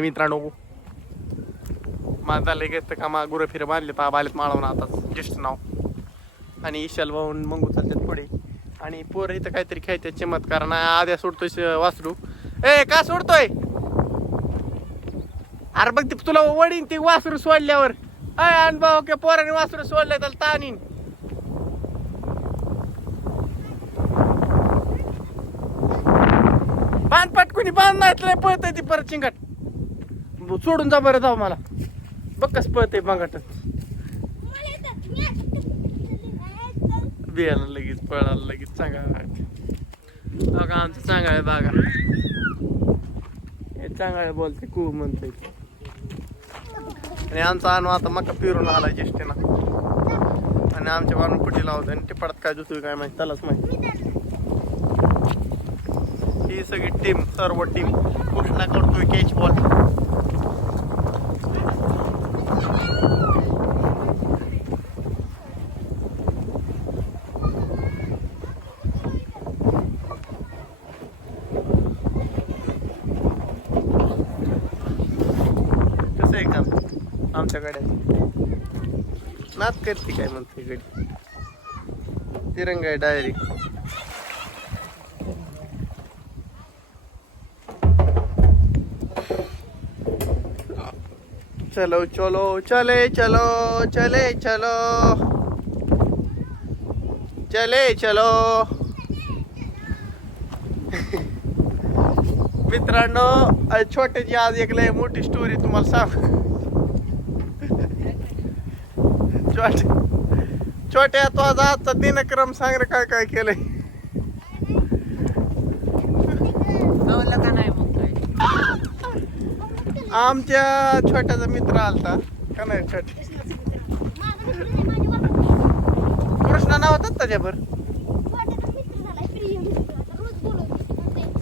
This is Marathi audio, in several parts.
मित्रांनो माझा लगेच का मा गुरं फिरं बांधले पा बालेत माळवून आता ज्येष्ठ नाव. आणि ईशाल वाहून मंगू चालतात पुढे. आणि पोरं इथं काहीतरी खायचं चमत्कार. ना आद्या सोडतोय वासरू. ए का सोडतोय? अरे बघ ते तुला वडीन ते वासरू सोडल्यावर. अय अनुभव के पोराने वासरू सोडलंय त्याला तानीन बांध पटकुनी बांध नाही पळतय ती परत चिंगट सोडून जा बरं जाऊ मला. बघ कस पळते बांगाट बियाला लगेच पळाला लगेच चांगला बघा आमचं चांगला आहे बागा हे चांगला बोलते कू म्हणते आणि आमचा अनु आता मका पिरून आला ज्येष्ठीना आणि आमच्या बाणू पटी लावतो आणि ते पडत काय दुसरी काय माहिती त्यालाच माहिती. ही सगळी टीम सर्व टीम कुठला करतोय कॅच बॉल कसं आहे काम आमच्याकडे. नात करते काय म्हणते गडी तिरंगा आहे डायरेक्ट चलो चलो चले चलो चले चलो. चले चलो. मित्रांनो आज छोट्याची आज एक लय मोठी स्टोरी तुम्हाला सांग. छोटे छोट्या तो आज आजचा दिनक्रम सांग रे काय काय केलंय. आमच्या छोट्याचा मित्र आलता. का नाही छोटे कृष्णा नाव होतात त्याच्यावर?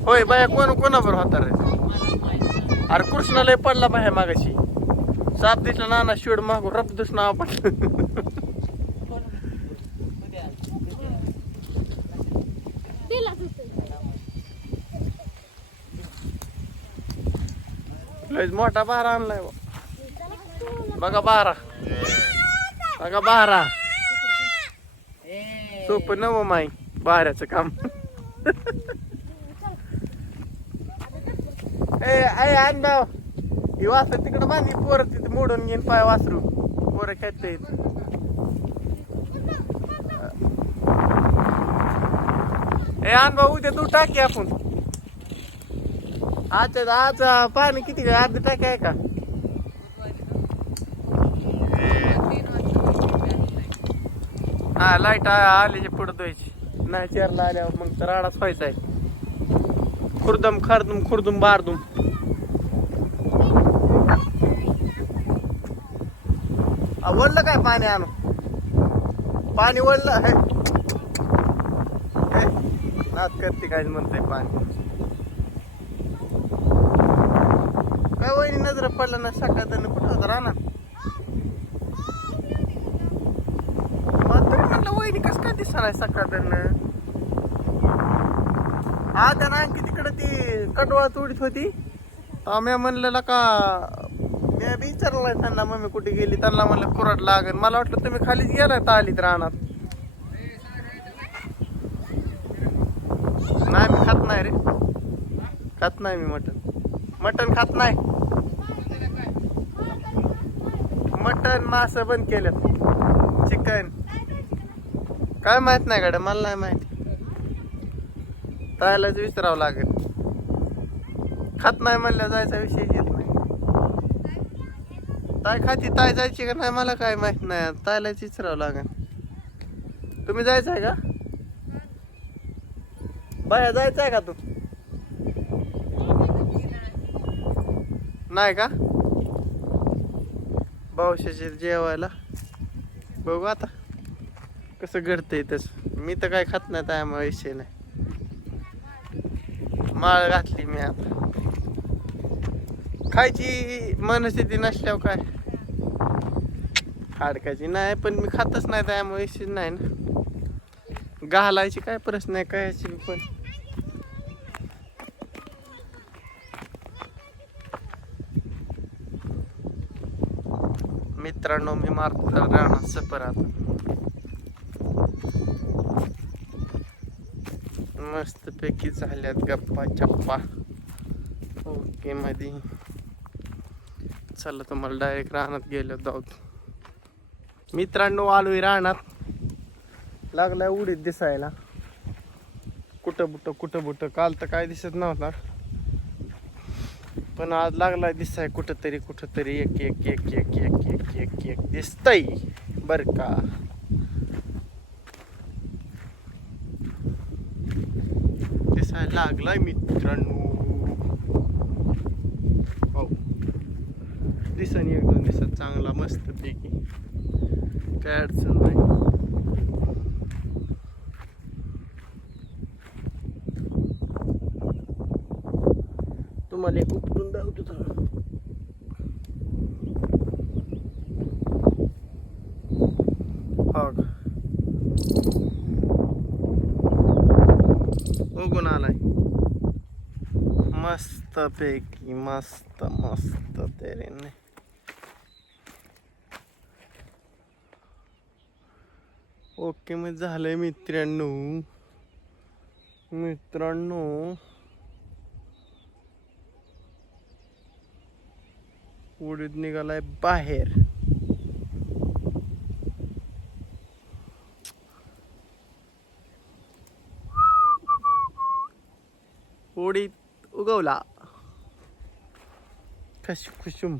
होय बाया कोण कोणावर होता रे? अरे कृष्णा लय पडला बाया मागाशी. साप दिसला नाना शिवड मागून रपदूस नाव पडलं लयच मोठा बारा आणलाय बघा. बारा. बघा बारा. सोपं नव माई बाऱ्याचं काम. ए आण अनुभव ही वासर तिकडे बांधली पोरं तिथे मोडून घेईन पाय वासरू. पोरं खेळते आण भाऊ उद्या तू टाकी आपण. आज आज पाणी किती अर्धी टाकी आहे का? हा लाइट आल्याची पुढं द्यायची नाही चेअरला आल्यावर मग तर आडाच व्हायचा आहे. खुर्दम खरदुम खुर्दुम बारदुम. वळलं काय पाणी आणू पाणी वळलं? हे. नाच करते काय म्हणते पाणी. काय वहिनी नजर पडलं ना सकाळ कुठं होतं? राहणार मला तरी वहिनी कसं काय दिसणार सकाळ हा त्या ना आणखी तिकडं ती कडवा तोडीत होती. आम्ही म्हणलेला का मी बी विचारलं त्यांना मम्मी कुठे गेली? त्यांना म्हणलं कुराट लागेल मला वाटलं तुम्ही खालीच गेलाय तालीत राहणार नाही मी खात नाही रे. खात नाही मी मटन मटन खात नाही. मटन मास बंद केलं चिकन. काय माहीत नाही गाड्या मला नाही माहीत. तायलाच विचारावं लागेल. खात नाही म्हणलं जायचा विषय ताय खाती ताय जायची का नाही मला काय माहीत नाही. तायलाच विचारावं लागेल. तुम्ही जायचं आहे का? बाया जायचं आहे का तू? नाही का? पावसाचे जेवायला. बघू आता. कसं घडतंय तसं. मी तर काय खात नाही त्यामुळे विषय नाही. माळ घातली मी आता. खायची मनस्थिती नसल्यावर काय? हाडकाची नाही पण मी खातच नाही त्यामुळे विषय नाही ना. घालायची काय प्रश्न आहे कायची पण. मित्रांनो मी मारतो राहणार सफर आता. मस्त पैकी झाल्यात गप्पा चप्पा. ओके मध्ये चला तुम्हाला डायरेक्ट रानात गेलो जाऊत मित्रांनो आलोय राहणार लागलाय उडीत दिसायला. कुठं बुट कुठं बुट काल तर काय दिसत नव्हता. पण आज लागलाय दिसाय कुठं तरी कुठं तरी एक एक एक एक एक एक एक एक. दिसतय बर का. दिसायला लागलाय मित्रांनो. हो. दिसन एक दोन दिवसात चांगला मस्त पैकी काय अडचण नाही तुम्हाला एक उपटून दावतो थांबा. हा का? बघून आलाय मस्त पैकी मस्त मस्त तेरेने ओके मग झालंय मित्रांनो. मित्रांनो. उडीद निघालाय बाहेर. उडीद उगवला. खशखुशुम.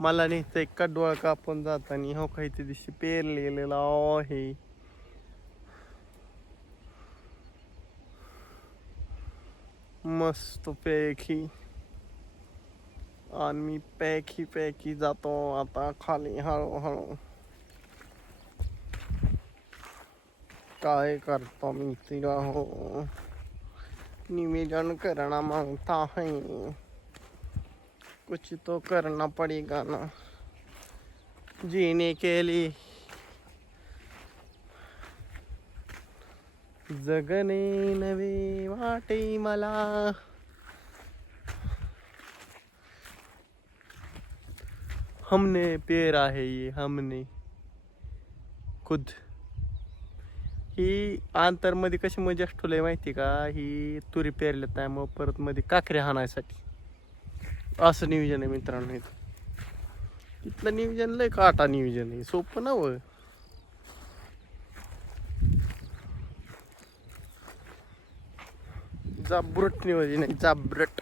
मला न्यायचा एक कडवळ कापून जाताना हो काही ते दिवशी पेरलेलेला आहे. मस्त पैकी. आणि मी पॅकी पॅकी जातो आता खाली हळूहळू. काय करतो मी तिला हो. निवेदन करणं मागता आहे. कुछ तो करना पड़ेगा ना। जीने के लिए। जगने नवे वाटे मला। हमने पेरा है ये हमने। खुद। ही आंतरमध्ये कशी मजा ठेवलंय माहिती का? ही तुरी पेरल्या त्यामुळं परत मध्ये काकरे हाणायसाठी. असं नियोजन आहे मित्रांनो इथं. तिथलं नियोजन लय काटा नियोजन आहे. सोपं ना व. जाब्रट नियोजन आहे जाब्रट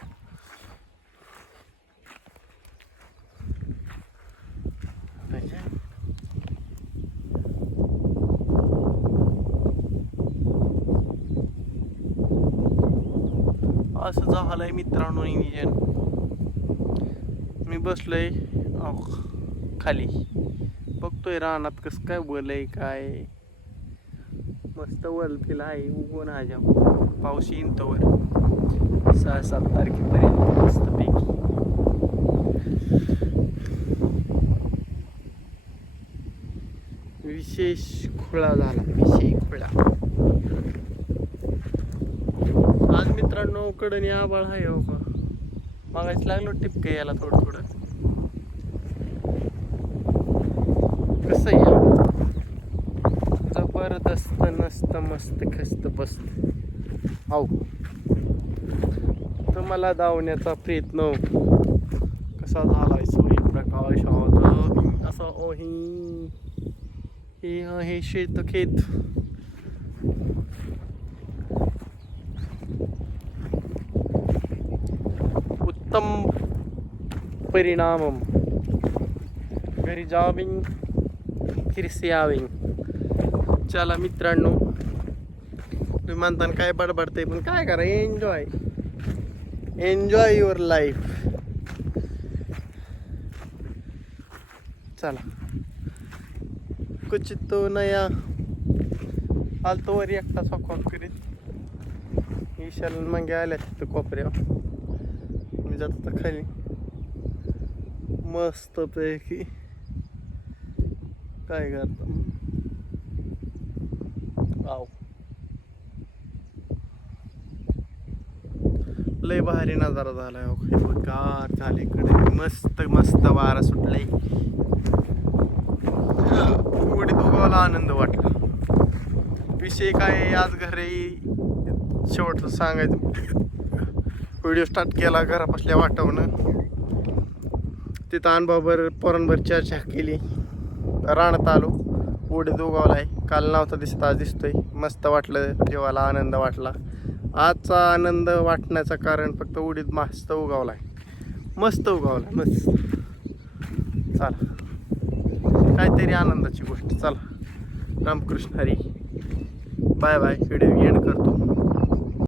असं झालंय मित्रांनो नियोजन. मी बसलोय खाली. बघतोय रानात कसं काय वलय काय? मस्त वलफिल आहे उगवून आजा पाऊस येईन तोवर. सहा सात तारखेपर्यंत मस्तपैकी. विशेष खुळा झाला विशेष खुळा. आज मित्रांनो कडनी आबाळ आहे हो का? मागायच लागलो टिपके यायला थोडं थोडं. कसं या जबरदस्त नसत मस्त खस्त बसत. आऊ. तुम्हाला धावण्याचा प्रयत्न. कसा झालाय? प्रकाश होता असं ओही. हे शेत खेत. परिणामम घरी जाविंग फिर आविंग चला मित्रांनो तुम्ही म्हणताना काय बडबडते पण काय करा एन्जॉय एन्जॉय युअर लाईफ चला कुछ तो नया आलतो वर एकटा सॉकॉन करीत ईशाल मग आल्या तिथं कोपऱ्यावर मी जातो होता खाली मस्त पैकी काय करता? आव लय भारी नजारा झाला हो. झाले इकडे. मस्त मस्त वारा सुटले उडी उगवायला आनंद वाटला. विषय काय आज घरी शेवटचं सांगायचं. व्हिडिओ स्टार्ट केला घरापासल्या वाटवणं तिथं अनुभवभर पोरांभर चर्चा केली. रानात आलो उडीद आहे काल नव्हता दिसत आज दिसतोय. मस्त वाटलं जीवाला आनंद वाटला. आजचा आनंद वाटण्याचं कारण फक्त उडीद मस्त आहे मस्त उगावला मस्त. चला. काहीतरी आनंदाची गोष्ट. चला. Ramakrishna Hari. Bye bye. Video end करतो.